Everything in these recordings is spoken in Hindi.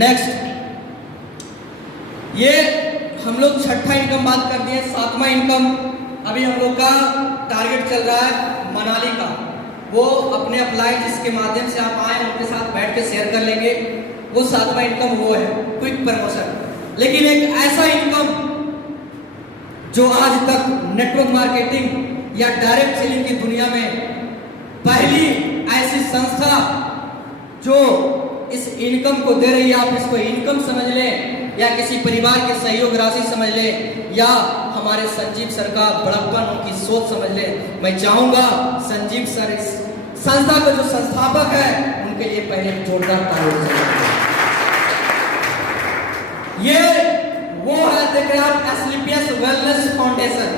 नेक्स्ट, ये हम लोग छठा इनकम बात कर दिए। सातवां इनकम अभी हम लोग का टारगेट चल रहा है मनाली का। वो अपने अप्लाई जिसके माध्यम से आप आए उनके साथ बैठ के शेयर कर लेंगे। वो सातवां इनकम वो है क्विक प्रमोशन। लेकिन एक ऐसा इनकम जो आज तक नेटवर्क मार्केटिंग या डायरेक्ट सेलिंग की दुनिया में पहली ऐसी संस्था जो इस इनकम को दे रही है, आप इसको इनकम समझ लें या किसी परिवार के सहयोग राशि समझ लें या हमारे संजीव सर का बड़प्पन उनकी सोच समझ लें। मैं चाहूंगा संजीव सर इस संस्था के जो संस्थापक है उनके लिए पहले जोरदार तालियां बजाएं। ये वो है, देख रहे हैं आप, Asclepius wellness foundation.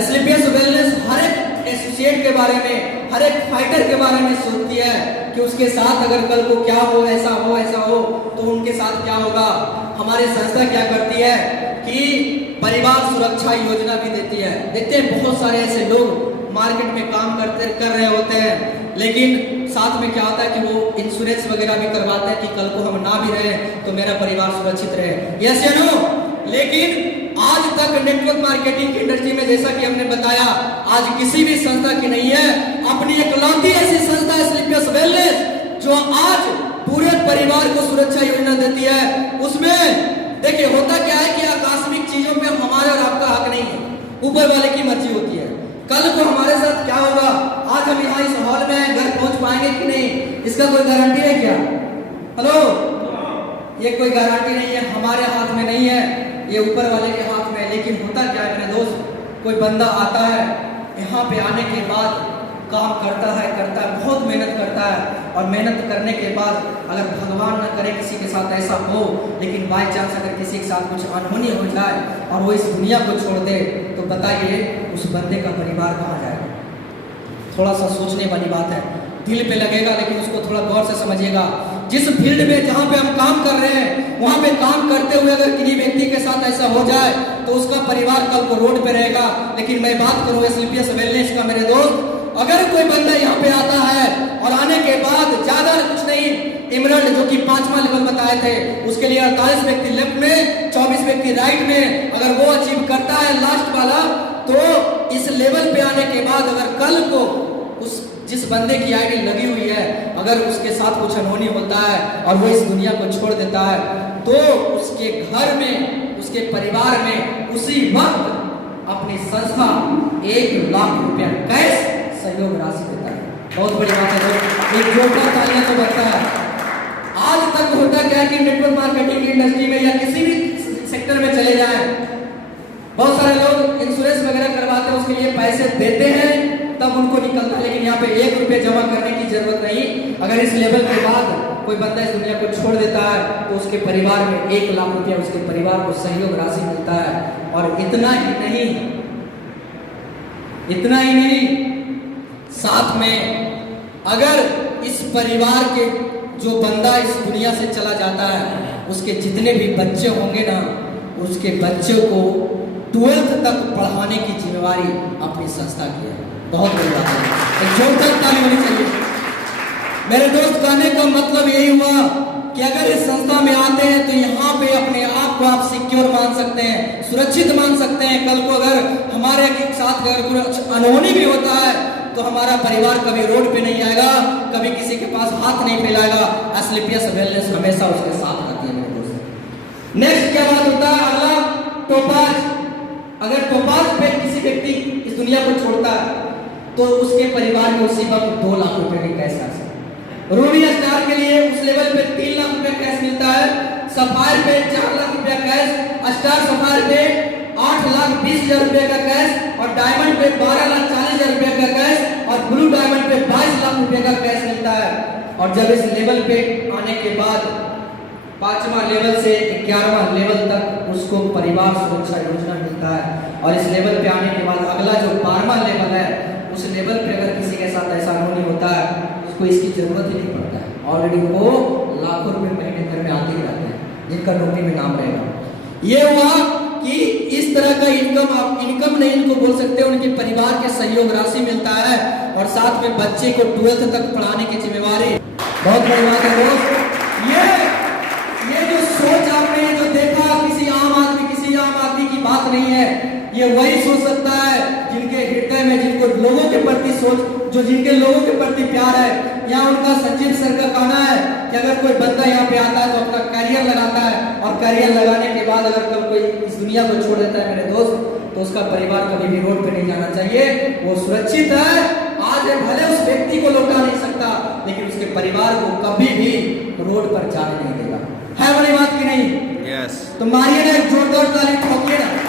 Asclepius wellness हर एक एसोसिएट के बारे में, हर एक फाइटर के बारे में सोचती है कि उसके साथ अगर कल को क्या हो, ऐसा हो तो उनके साथ क्या होगा। हमारी संस्था क्या करती है कि परिवार सुरक्षा योजना भी देती है। देखते हैं बहुत सारे ऐसे लोग मार्केट में काम कर रहे होते हैं, लेकिन साथ में क्या होता है कि वो इंश्योरेंस वगैरह भी करवाते हैं कि कल को हम ना भी रहे तो मेरा परिवार सुरक्षित रहे। यस या नो? लेकिन आज तक नेटवर्क मार्केटिंग की इंडस्ट्री में, जैसा कि हमने बताया, आज किसी भी संस्था की नहीं है। अपनी इकलौती ऐसी संस्था है एस्क्लेपियस वेलनेस जो आज पूरे परिवार को सुरक्षा योजना देती है। उसमें देखिए होता क्या है कि आकस्मिक चीजों पे हमारा और आपका हक नहीं है, ऊपर वाले की मर्जी होती है। कल को हमारे साथ क्या होगा, आज हम यहाँ इस हॉल में घर पहुंच पाएंगे कि नहीं, इसका कोई गारंटी है क्या? हेलो, ये कोई गारंटी नहीं है, हमारे हाथ में नहीं है, ये ऊपर वाले के हाथ में। लेकिन होता क्या है मेरे दोस्त, कोई बंदा आता है यहाँ पे, आने के बाद काम करता है, बहुत मेहनत करता है, और मेहनत करने के बाद अगर भगवान न करे किसी के साथ ऐसा हो, लेकिन बाय चांस अगर किसी के साथ कुछ अनहोनी हो जाए और वो इस दुनिया को छोड़ दे, तो बताइए उस बंदे का परिवार कहाँ जाएगा? थोड़ा सा सोचने वाली बात है, दिल पे लगेगा, लेकिन उसको थोड़ा गौर से समझिएगा। जिस फील्ड में जहाँ पे हम काम कर रहे हैं, वहाँ पे काम करते हुए अगर किसी व्यक्ति के साथ ऐसा हो जाए तो उसका परिवार कल को रोड पे रहेगा। लेकिन मैं बात करूँ एस्क्लेपियस वेलनेस का मेरे दोस्त, अगर कोई बंदा यहाँ पे आता है और आने के बाद ज्यादा कुछ नहीं, इमरल्ड जो कि 5वां लेवल बताए थे, उसके लिए 48 व्यक्ति लेफ्ट में, 24 व्यक्ति राइट में, अगर वो अचीव करता है लास्ट वाला, तो इस लेवल पे आने के बाद अगर कल को उस जिस बंदे की आईडी लगी हुई है, अगर उसके साथ कुछ अनहोनी होता है और वो इस दुनिया को छोड़ देता है, तो उसके घर में, उसके परिवार में उसी वक्त अपनी संस्था 1 लाख रुपया कैश सहयोग राशि देता है। बहुत बड़ी बात है, एक जोरदार तालियां तो बनता है। आज तक होता क्या है कि नेटवर्क मार्केटिंग की इंडस्ट्री में या किसी भी सेक्टर में चले जाएं, बहुत सारे लोग इंश्योरेंस वगैरह करवाते हैं, उसके लिए पैसे देते हैं तब उनको निकलता है। लेकिन यहाँ पे 1 रुपये जमा करने की जरूरत नहीं। अगर इस लेवल के बाद कोई बंदा इस दुनिया को छोड़ देता है तो उसके परिवार में 1 लाख रुपया उसके परिवार को सहयोग राशि मिलता है। और इतना ही नहीं, साथ में अगर इस परिवार के जो बंदा इस दुनिया से चला जाता है, उसके जितने भी बच्चे होंगे ना, उसके बच्चों को 12th तक पढ़ाने की जिम्मेवारी अपनी संस्था की है। बहुत बड़ी बात है, एक जोरदार ताली होनी चाहिए। मेरे दोस्त, कहने का मतलब यही हुआ कि अगर इस संस्था में आते हैं तो यहाँ पे अपने आप को आप सिक्योर मान सकते हैं, सुरक्षित मान सकते हैं। कल को अगर हमारे साथ अगर कुछ अनहोनी भी होता है तो हमारा परिवार कभी रोड पे नहीं आएगा, कभी किसी के पास हाथ नहीं फैलाएगा। एस्क्लेपियस वेलनेस हमेशा उसके साथ रहती है मेरे दोस्त। नेक्स्ट क्या बात होता है, अगला टोपाज। अगर टोपाज पे किसी व्यक्ति इस दुनिया को छोड़ता है तो उसके परिवार में उसी वक्त 2 लाख रुपए की कैश राशि। रूबी स्टार के लिए उस लेवल पे 3 लाख रुपया कैश मिलता है, सफायर पे 4 लाख रुपया कैश, स्टार सफायर पे 8,20,000 रुपये का कैश, और डायमंड पे 12,40,000 रुपये का कैश, और ब्लू डायमंड पे 22 लाख रुपये का कैश मिलता है। और जब इस लेवल पे आने के बाद 5वां लेवल से 11वां लेवल तक उसको परिवार सुरक्षा योजना मिलता है। और इस लेवल पे आने के बाद अगला जो 12वां लेवल है, उस लेवल पे अगर किसी के साथ ऐसा नहीं होता है, उसको इसकी जरूरत ही नहीं पड़ता है। ऑलरेडी वो लाखों रुपए महीने घर में आते ही रहते हैं, जिनका नौकरी में नाम रहेगा। ये हुआ कि इस तरह का इनकम नहीं इनको बोल सकते, उनके परिवार के सहयोग राशि मिलता है, और साथ में बच्चे को 12th तक पढ़ाने की जिम्मेवारी। बहुत बड़ी बात है दोस्त। नहीं है। ये वही सोच सकता है जिनके हृदय में, जिनको लोगों के प्रति सोच, जो जिनके लोगों के प्रति प्यार है। यहाँ उनका संजीव सर का कहना है कि अगर कोई बंदा यहाँ पे आता है तो अपना करियर लगाता है, और करियर लगाने के बाद अगर कल कोई इस दुनिया को छोड़ देता है मेरे दोस्त, तो उसका परिवार कभी भी रोड पे नहीं जाना चाहिए। वो सुरक्षित है, आज है, भले उस व्यक्ति को लौटा नहीं सकता, लेकिन उसके परिवार को कभी भी रोड पर जाने नहीं देगा। है बड़ी बात की नहीं? यस। तो मारिए ना एक जोरदार ताली, ठोकिए ना।